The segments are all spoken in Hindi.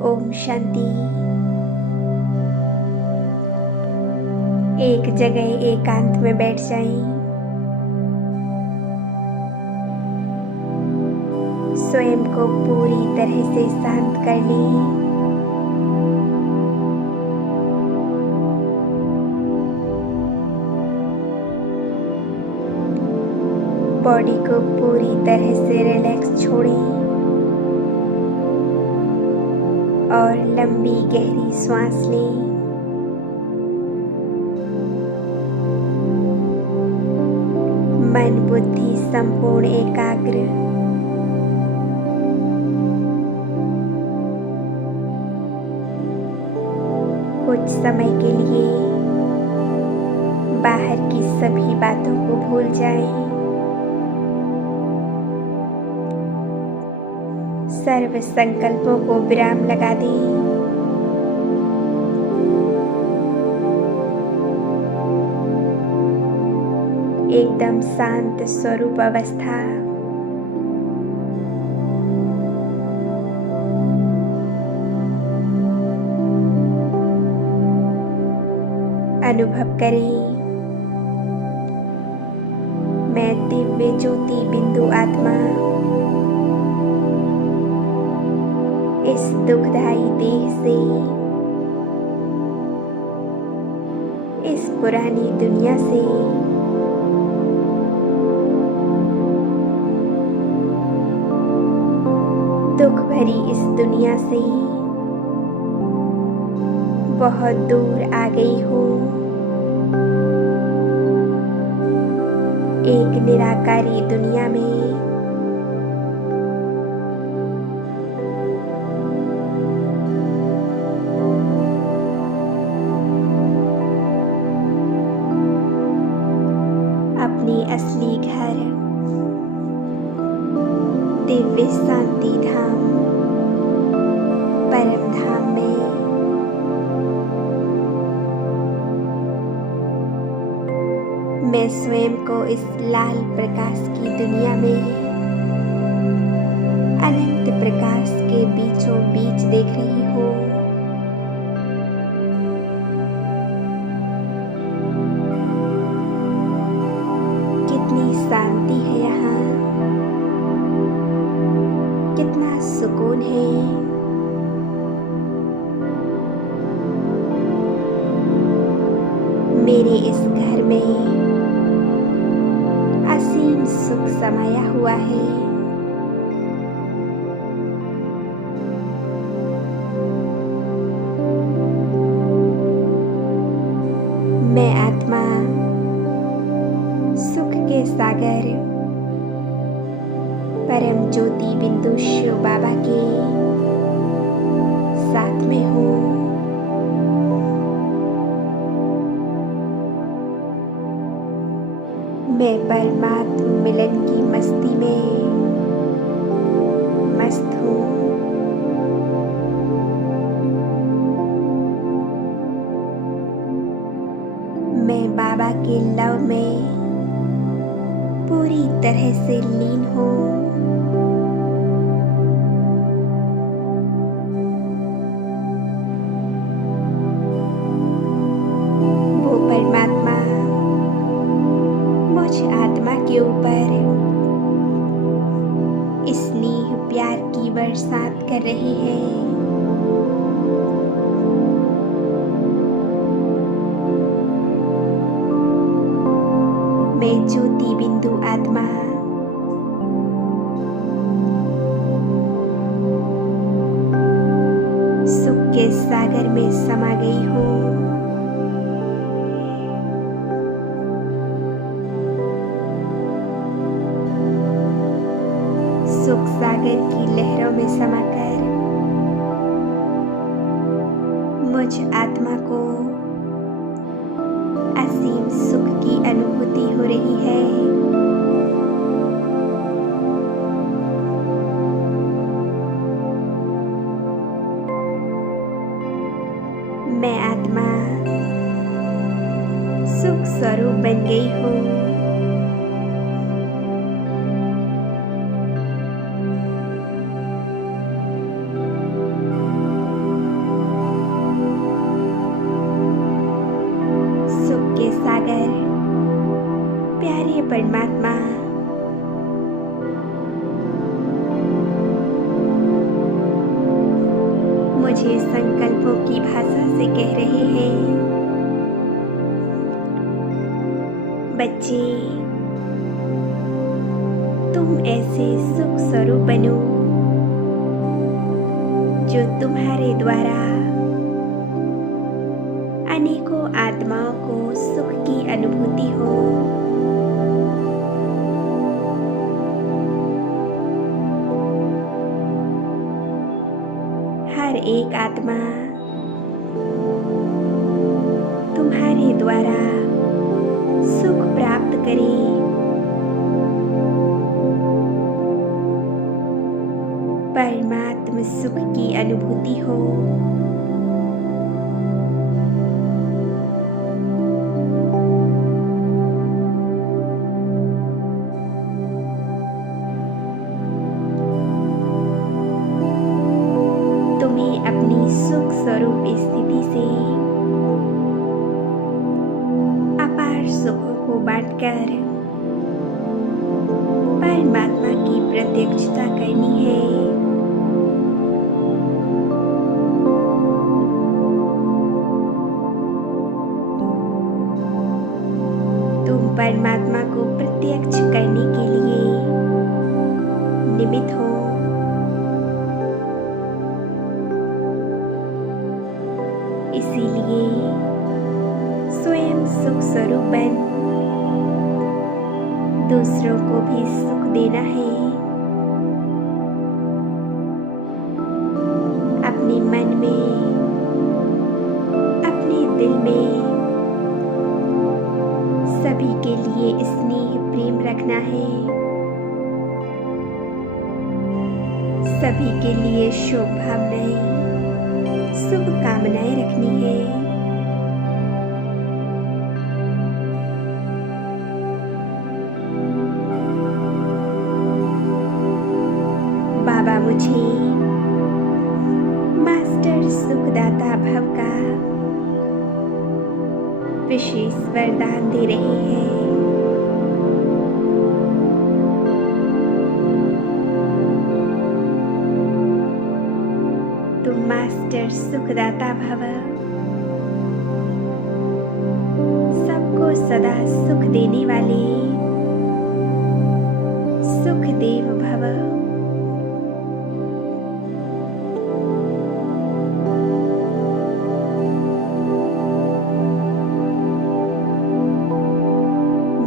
ओम शांति। एक जगह एकांत में बैठ जाएं। स्वयं को पूरी तरह से शांत कर लें। बॉडी को पूरी तरह से रिलैक्स छोड़ें और लंबी गहरी सांस लें। मन बुद्धि संपूर्ण एकाग्र। कुछ समय के लिए बाहर की सभी बातों को भूल जाएं। सर्व संकल्पों को विराम लगा दें। एकदम शांत स्वरूप अवस्था। अनुभव करें, मैं दिव्य ज्योति बिंदु आत्मा इस दुखदायी देह से, इस पुरानी दुनिया से दुख भरी इस दुनिया से बहुत दूर आ गई हूँ। एक निराकारी दुनिया में अपनी असली घर दिव्य शांति धाम परम धाम में मैं स्वयं को इस लाल प्रकाश की दुनिया में अनंत प्रकाश के बीचों बीच देख रही हूँ। कितनी शांति है यहाँ, कितना सुकून है। मेरे इस घर में असीम सुख समाया हुआ है। मैं आत्मा सुख के सागर परम ज्योति बिंदु शिव बाबा के साथ में हूँ। मैं परमात्मा मिलन की मस्ती में मस्त हूँ। मैं बाबा के लव में पूरी तरह से लीन हूँ। वो परमात्मा मुझ आत्मा के ऊपर स्नेह प्यार की बरसात कर रही है। मैं ज्योति बिंदु आत्मा सुख के सागर में समा गई हूँ। सुख सागर की लहरों में समाकर मुझ आत्मा को असीम सुख की अनुभूति हो रही है। मैं आत्मा सुख स्वरूप बन गई हूँ। मुझे संकल्पों की भाषा से कह रहे हैं, बच्चे तुम ऐसे सुख स्वरूप बनो जो तुम्हारे द्वारा अनेकों आत्माओं को सुख की अनुभूति हो। हर एक आत्मा तुम्हारे द्वारा सुख प्राप्त करे। परमात्म सुख की अनुभूति हो। तुम्हें अपनी सुख स्वरूप स्थिति से अपार सुखों को बांटकर परमात्मा की प्रत्यक्षता करनी है। तुम परमात्मा को प्रत्यक्ष करने के लिए निमित्त हो। इसीलिए स्वयं सुख स्वरूप बन दूसरों को भी सुख देना है। अपने मन में, अपने दिल में सभी के लिए स्नेह प्रेम रखना है। सभी के लिए शुभ भावनाएं, शुभकामनाएं रखनी है। बाबा मुझे मास्टर सुखदाता भव का विशेष वरदान दे रहे हैं। तुम मास्टर सुखदाता भव, सबको सदा सुख देने वाले सुखदेव भव।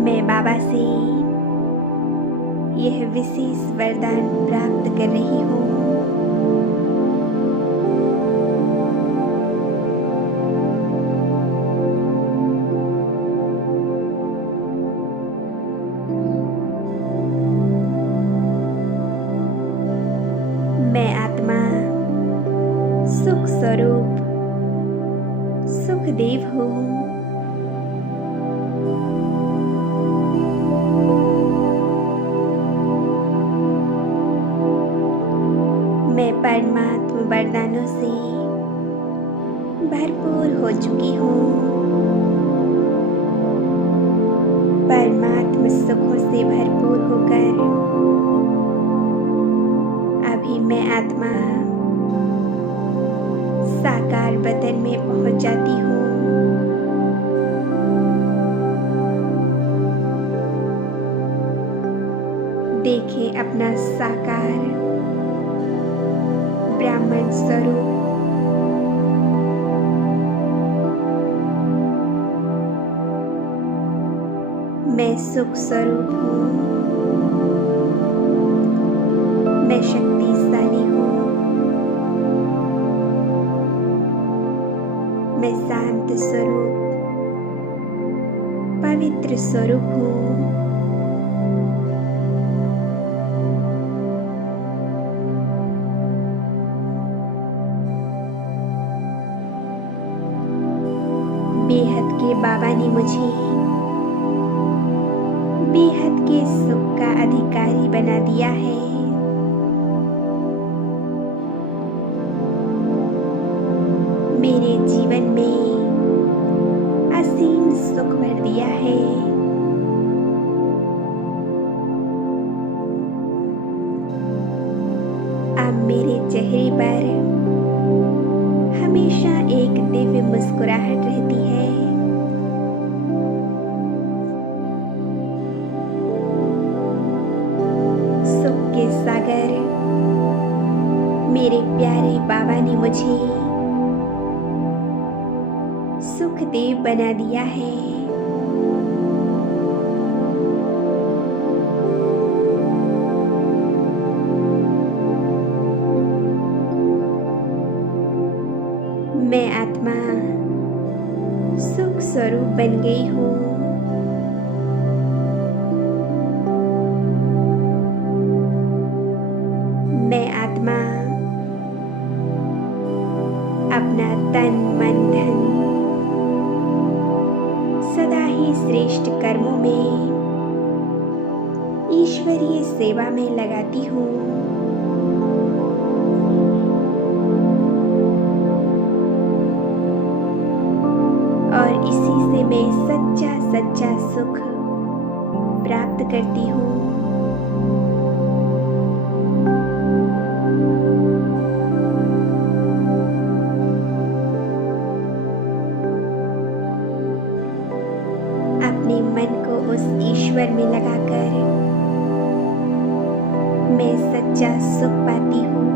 मैं बाबा से यह विशेष वरदान प्राप्त कर रही हूँ। मैं आत्मा सुख स्वरूप सुखदेव हूँ। मैं परमात्मा वरदानों से भरपूर हो चुकी हूँ। परमात्मा सुखों से भरपूर होकर अभी मैं आत्मा साकार बदन में पहुंच जाती हूँ। देखें अपना साकार ब्राह्मण स्वरूप। मैं सुख स्वरूप हूँ। मैं शक्तिशाली हूँ। मैं शांत स्वरूप पवित्र स्वरूप हूँ। बेहद के बाबा ने मुझे बेहद के सुख का अधिकारी बना दिया है। मेरे जीवन में असीम सुख भर दिया है। अब मेरे चेहरे पर हमेशा एक दिव्य मुस्कुराहट रहती है। सुख के सागर मेरे प्यारे बाबा ने मुझे सुखदेव बना दिया है। मैं आत्मा सुख स्वरूप बन गई हूँ। मैं आत्मा अपना तन मन धन सदा ही श्रेष्ठ कर्मों में ईश्वरीय सेवा में लगाती हूँ। और इसी से मैं सच्चा सच्चा सुख प्राप्त करती हूँ। अपने मन को उस ईश्वर में लगाकर मैं सच्चा सुख पाती हूँ।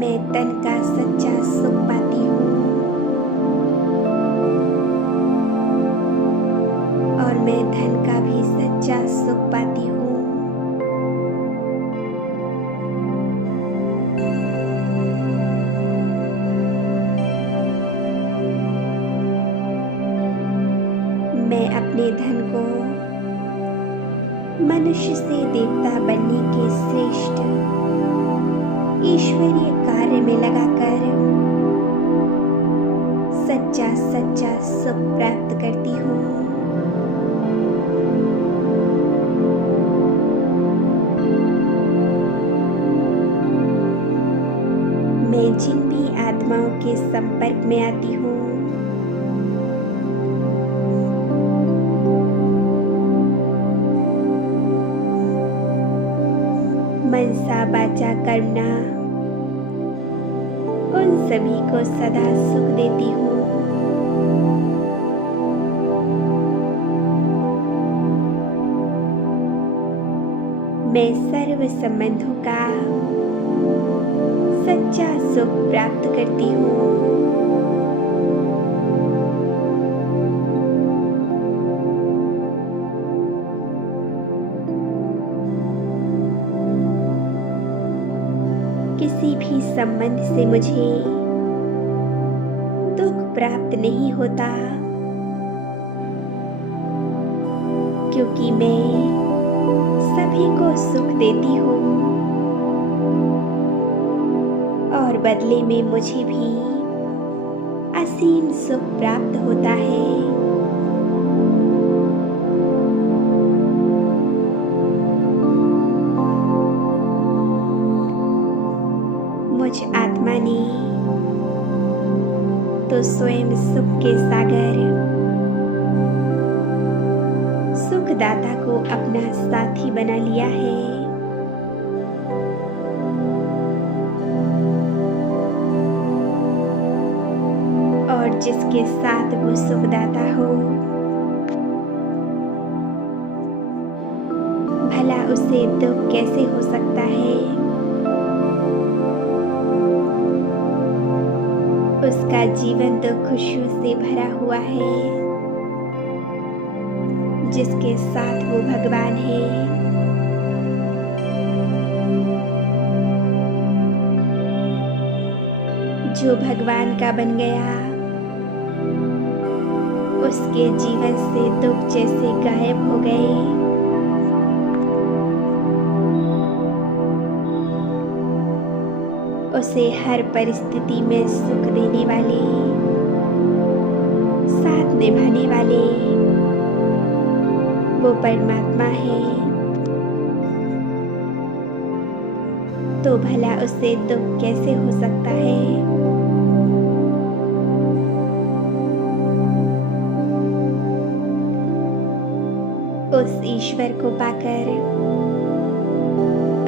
मैं तन का सच्चा सुख पाती हूँ और मैं धन का भी सच्चा सुख पाती हूँ। मैं अपने धन को मनुष्य से देवता बनने के श्रेष्ठ ईश्वरीय कार्य में लगाकर सच्चा सच्चा सुख प्राप्त करती हूँ। मैं जिन भी आत्माओं के संपर्क में आती हूँ मनसा वाचा कर्मणा उन सभी को सदा सुख देती हूँ। मैं सर्व संबंधों का सच्चा सुख प्राप्त करती हूँ। किसी भी संबंध से मुझे दुख प्राप्त नहीं होता, क्योंकि मैं सभी को सुख देती हूँ और बदले में मुझे भी असीम सुख प्राप्त होता है। मुझ आत्मा ने तो स्वयं सुख के सागर सुखदाता को अपना साथी बना लिया है। और जिसके साथ वो सुखदाता हो, भला उसे दुख कैसे हो सकता है। उसका जीवन तो खुशियों से भरा हुआ है। जिसके साथ वो भगवान है, जो भगवान का बन गया, उसके जीवन से दुख जैसे गायब हो गए। उसे हर परिस्थिति में सुख देने वाले, साथ निभाने वाले वो परमात्मा है। तो भला उसे दुख कैसे हो सकता है। उस ईश्वर को पाकर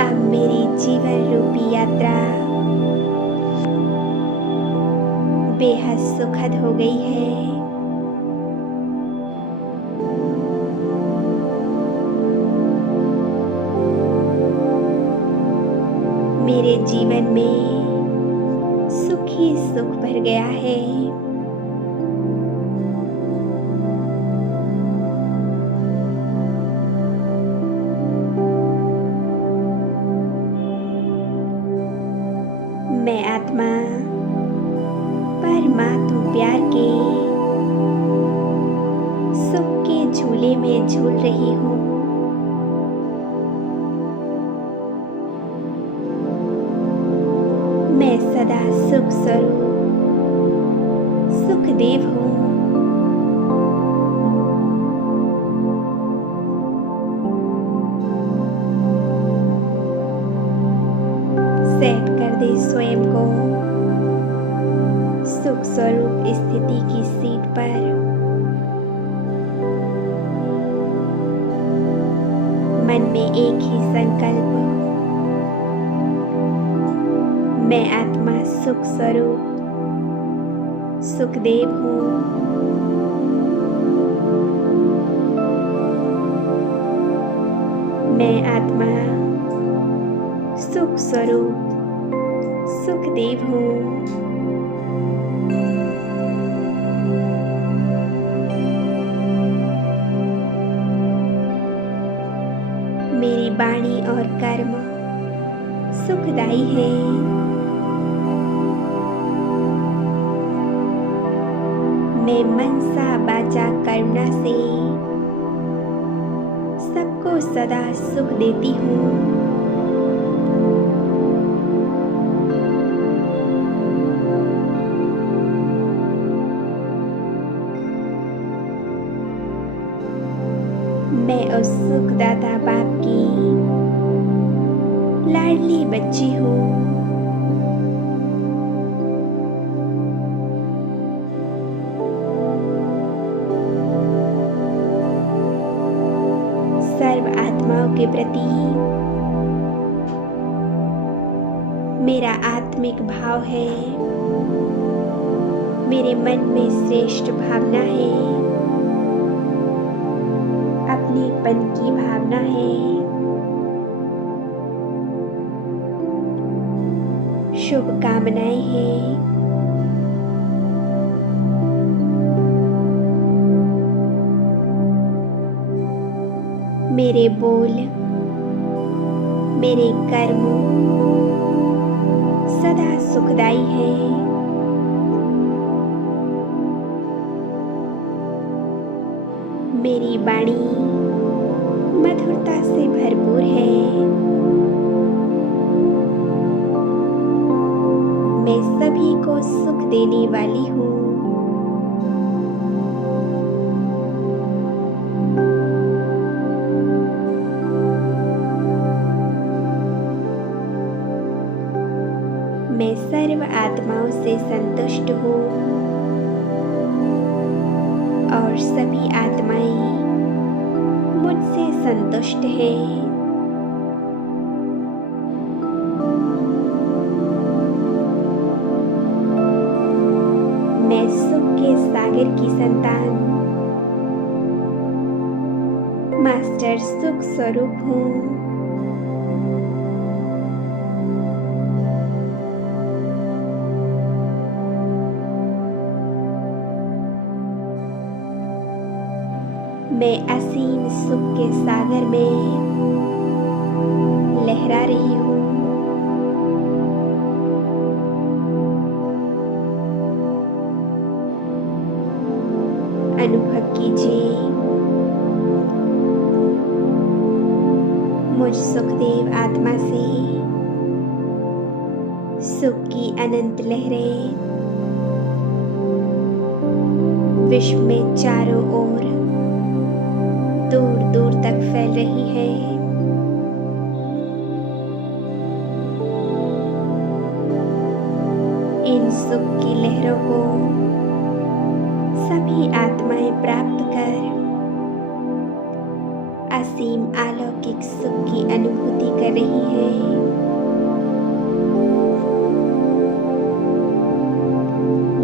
अब मेरी जीवन रूपी यात्रा बेहद सुखद हो गई है। मेरे जीवन में सुख ही सुख भर गया है। मैं आत्मा परमात्मा प्यार के सुख के झूले में झूल रही हूँ। मैं सदा सुख स्वरूप सुखदेव हूँ। सेट कर दे स्वयं को सुख स्वरूप स्थिति की सीट पर। मन में एक ही संकल्प, मैं आत्मा सुख स्वरूप सुखदेव हूँ। मैं आत्मा सुख स्वरूप सुखदेव हूँ। मेरी वाणी और कर्म सुखदायी है। मैं मनसा वाचा करुणा से सबको सदा सुख देती हूँ। मैं उस सुखदाता बाप की लाडली बच्ची हूँ। सर्व आत्माओं के प्रति मेरा आत्मिक भाव है। मेरे मन में श्रेष्ठ भावना है, अपनेपन की भावना है। शुभकामनाएं हैं। मेरे बोल, मेरे कर्म सदा सुखदायी है। मेरी वाणी मधुरता से भरपूर है। मैं सभी को सुख देने वाली हूँ। मैं सर्व आत्माओं से संतुष्ट हूँ और सभी आत्माएं मुझसे संतुष्ट हैं। मैं सुख के सागर की संतान मास्टर सुख स्वरूप हूँ। मैं असीम सुख के सागर में लहरा रही हूँ। अनुभव कीजिए मुझ सुखदेव आत्मा से सुख की अनंत लहरें विश्व में चारों ओर दूर दूर तक फैल रही है। इन सुख की लहरों को सभी आत्माएं प्राप्त कर असीम अलौकिक सुख की अनुभूति कर रही हैं।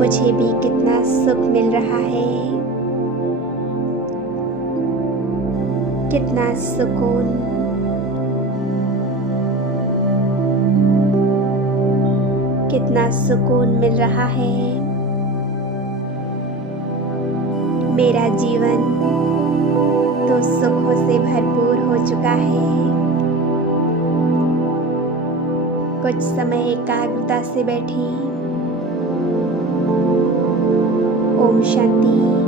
मुझे भी कितना सुख मिल रहा है, कितना सुकून। कितना सुकून मिल रहा है। मेरा जीवन तो सुखों से भरपूर हो चुका है। कुछ समय एकाग्रता से बैठी। ओम शांति।